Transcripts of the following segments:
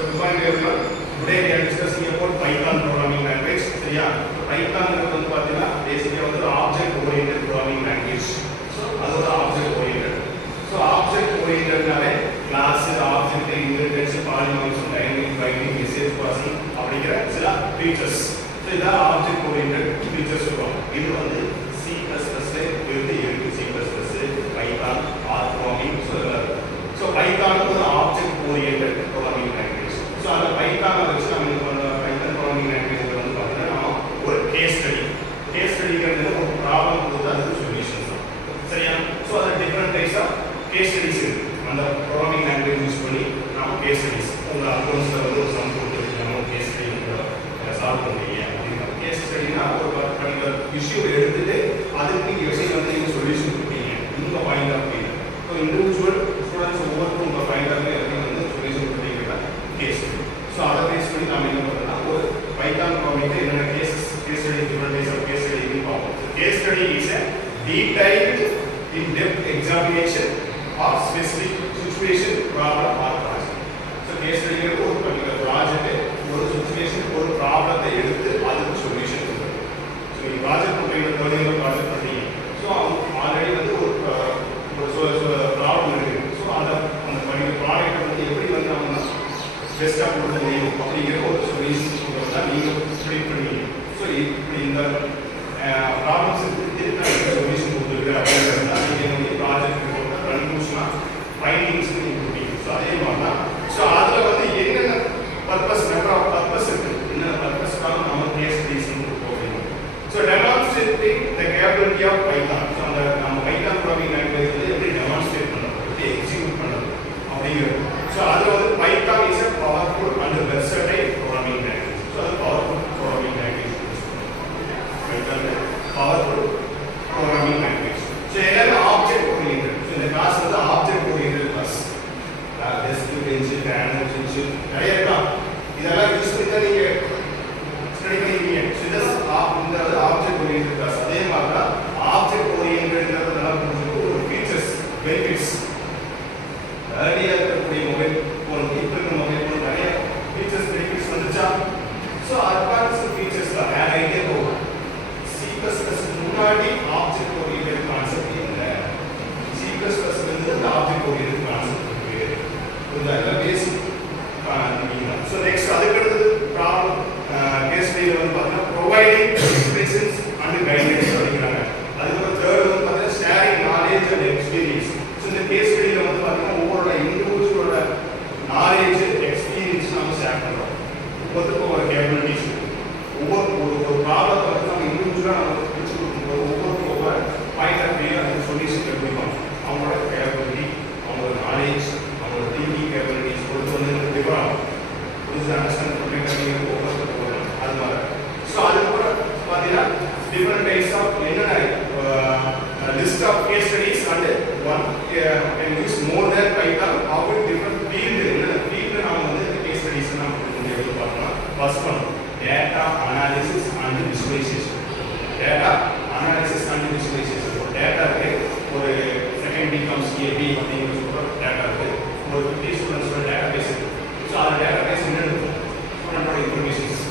good morning everyone. Today we are discussing about Python programming language. சரியா? Python வந்து பாத்தீங்கன்னா பேசிக்கா வந்து object oriented programming language. So அது ஒரு object oriented. So object orientedனாலே class, object, inheritance, polynomials, dynamic binding, message passing அப்படிங்கிற சில features. So இத object oriented features சொல்றோம். இது வந்து C++ ல இருக்கு C++, Python, R programming so Python ஒரு object oriented programming language. So அந்த Python வச்சு நம்ம Python programming language வந்து பார்த்தீங்கன்னா ஒரு case studyங்கிறது ஒரு problem கொடுத்து அதுக்கு சொல்யூஷன் தான். சரியா? So அது different types of case studies இருக்கு. அந்த programming language யூஸ் பண்ணி நாம case studies உங்க அக்கவுண்ட்ஸ்ல வந்து ஒரு சம் கொடுத்து நம்ம case study சால்வ் பண்ணுவீங்க. அப்படிங்கிற case studyனா ஒரு particular issue எடுத்துட்டு அதுக்கு யோசிச்சு வந்து நீங்க சொல்யூஷன் கொடுப்பீங்க. இந்த point of view. So individual students ஒவ்வொருத்தரும் உங்க பாயிண்ட் ஆஃப் வியூ வந்து சொல்யூஷன் கொடுப்பீங்க கேஸ். So அதை பேஸ் பண்ணி நாம என்ன பண்றோம்னா ஒரு Python programming என்னென்ன case study different types of case study இருக்கு பார்ப்போம். So case study is a detailed in-depth examination of specific situation, problem or project. So case study ஒரு particular project ஒரு situation ஒரு ப்ராப்ளத்தை எடுத்து அதுக்கு சொல்யூஷன் கொடுக்குறது. So இந்த ப்ராஜெக்ட் பண்றீங்க குழந்தைங்க ப்ராஜெக்ட் பண்றீங்க. So ஆல்ரெடி வந்து ஒரு ப்ராப்ளம் இருக்கு. So அந்த particular ப்ராடக்ட் வந்து எப்படி வந்து நம்ம பெஸ்டா கொடுக்க முடியும் அப்படிங்கிற ஒரு சொல்யூஷன் கொடுத்தா நீங்க ப்ரிடிக்ட் பண்ணுவீங்க. So இப்படி இந்த ப்ராப்ளம்ஸ் இதுக்கு சொல்யூஷன் கொடுத்துருக்கு அப்படிங்கிறத நீங்க வந்து ப்ராஜெக்ட் ரிப்போர்ட்டை கன்க்ளூஷனா ஃபைண்டிங்ஸ் நீங்க கொடுப்பீங்க. ஸோ அதே மாதிரி தான். ஸோ அதில் வந்து என்னென்ன பர்பஸ் நம்பர் ஆஃப் பர்பஸ் இருக்கு என்னென்ன பர்பஸ்க்காக நம்ம கேஸ் ஸ்டடீஸ் போகிறோம். So demonstrating the capability of Python. So அந்த நம்ம பைத்தான் ப்ரோக்ராமிங் லாங்குவேஜ் வந்து எப்படி டெமான்ஸ்ட்ரேட் பண்ணுறது எப்படி எக்ஸிக்யூட் பண்ணுறது அப்படிங்கிறது. ஸோ அதில் வந்து Python is a powerful and versatile programming language. So அது powerful programming language. Python powerful programming language. So எல்லாமே ஆப்ஜெக்ட் ஓரியன்டட். ஸோ இந்த கிளாஸ் வந்து object oriented class. Desk bench fan bench நிறைய இருக்கலாம். இதெல்லாம் யூஸ் பண்ணி தான் நீங்கள் ஸ்டடி பண்ணிருக்கீங்க. ஸோ இந்த ஆப்ஜெக்ட் ஓரியன்டட் கிளாஸ். அதே மாதிரி தான் ஆப்ஜெக்ட் ஓரியன்டட்ங்கிறதுனால ஒரு ஃபீச்சர்ஸ் பெனிஃபிட்ஸ் நிறைய இருக்கக்கூடிய மொபைல் ஃபோன் இப்போ இருக்கிற மொபைல் ஃபோன் நிறைய ஃபீச்சர்ஸ் பெனிஃபிட்ஸ் வந்துச்சா. ஸோ அட்வான்ஸ் ஃபீச்சர்ஸ் தான் வேற ஐடியா போகும். C++ முன்னாடி ஆப்ஜெக்ட் ஓரியன்டட் கான்செப்ட் இல்லை. C++ வந்து இந்த ஆப்ஜெக்ட் ஓரியன்டட் கான்செப்ட் இருக்கு. இதெல்லாம் பேசிக் மீனிங். ஸோ நெக்ஸ்ட் அதுக்கடுத்து ப்ராப்ளம் கேஸ் ஸ்டடியில் வந்து பார்த்தீங்கன்னா ப்ரொவைடிங் எக்ஸ்பிரஷன்ஸ் அண்ட் கைடன்ஸ் அப்படிங்கிறாங்க. அதுக்கப்புறம் தேர்ட் வந்து பார்த்தீங்கன்னா sharing knowledge and experience. So இந்த கேஸ் ஸ்டடியில் வந்து பார்த்தீங்கன்னா ஒவ்வொரு இண்டிவிஜுவலோட நாலேஜ் எக்ஸ்பீரியன்ஸ் நம்ம ஷேர் பண்ணுறோம். ஒவ்வொருத்தருக்கும் ஒரு கேப்பபிலிட்டிஸ் ஒரு ப்ராப்ளத்தை வந்து நம்ம இண்டிவிஜுவலாக நம்ம பிடிச்சி கொடுக்கும்போது ஒவ்வொருத்தரும் ஒவ்வொரு பாயிண்ட் ஆஃப் வியூ அந்த சொல்யூஷன் கண்டுபிடிப்பாங்க. அவங்களோட கேப்பபிலிட்டி அவங்களோட நாலேஜ் அவங்களோட திங்கிங் கேப்பபிலிட்டிஸ் பொறுத்து வந்து டிஃபர் ஆகும். புதுசாக அண்டர்ஸ்டாண்ட் பண்ணுறீங்க ஒவ்வொருத்தருக்கு போகலாம் அது மாதிரி. ஸோ அதுக்கப்புறம் பார்த்தீங்கன்னா டிஃப்ரெண்ட் டைப்ஸ் ஆஃப் என்னென்ன list of case studies and one can use more than Python of different field என்னென்ன ஃபீல்டு நாம வந்து கேஸ் ஸ்டடீஸ் நம்ம கொடுக்க பார்த்தோம்னா first one data analysis and visualisation. Data analysis and visualisation. ஒரு டேட்டா இருக்கு, ஒரு செகண்ட் பிகம்ஸ் ஏபி அப்படிங்கிற சொல்ற டேட்டா இருக்கு, ஒரு 50 ஸ்டூடெண்ட்ஸோட டேட்டா பேஸ் இருக்கு. ஸோ அந்த டேட்டா பேஸ் என்ன இருக்கும் ஸ்டூடெண்டோட இன்ஃபர்மேஷன்ஸ்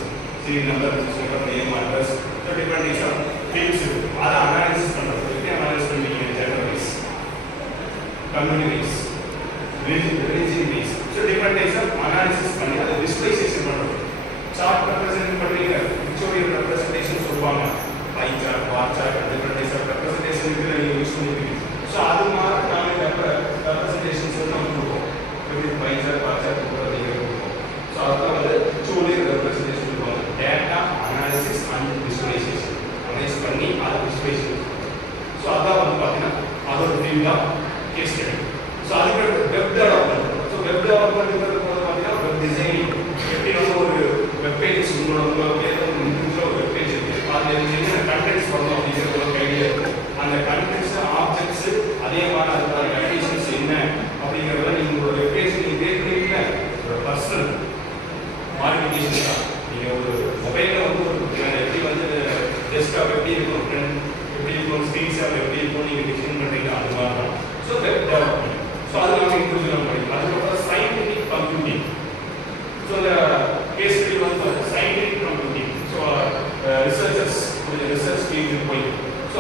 சீரியல் நம்பர் சொல்ற name address different types of fields இருக்கு. அதை அனாலிசிஸ் பண்ணுறது எப்படி அனாலிசிஸ் பண்ணுவீங்க? Gender wise, community wise, religion wise. So different types of analysis பண்ணி அதை விசுவலைசேஷன் பண்ணுறது. சார்ட் ரெப்ரசென்ட் பண்ணுறீங்க, பிக்சோரியல் ரெப்ரசென்டேஷன் சொல்லுவாங்க. Pie chart, bar chart, different types of representation நீங்கள் யூஸ் பண்ணிருக்கீங்க. ஸோ அது மாதிரி நாம ரெப்ரசென்டேஷன்ஸ் வந்து நம்ம கொடுப்போம். எப்படி பை சார்ட், பார் சார்ட் கொடுப்போம். ஸோ அதுதான் வந்து பிக்சோரியல் ரெப்ரசென்டேஷன் சொல்லுவாங்க. Data analysis and visualisation analyse பண்ணி அதை விசுவலைசேஷன். ஸோ அதான் வந்து பார்த்தீங்கன்னா அது ஒரு ஃபீல்ட் ஆஃப் கேஸ் ஸ்டடி.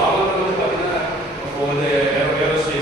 அவங்க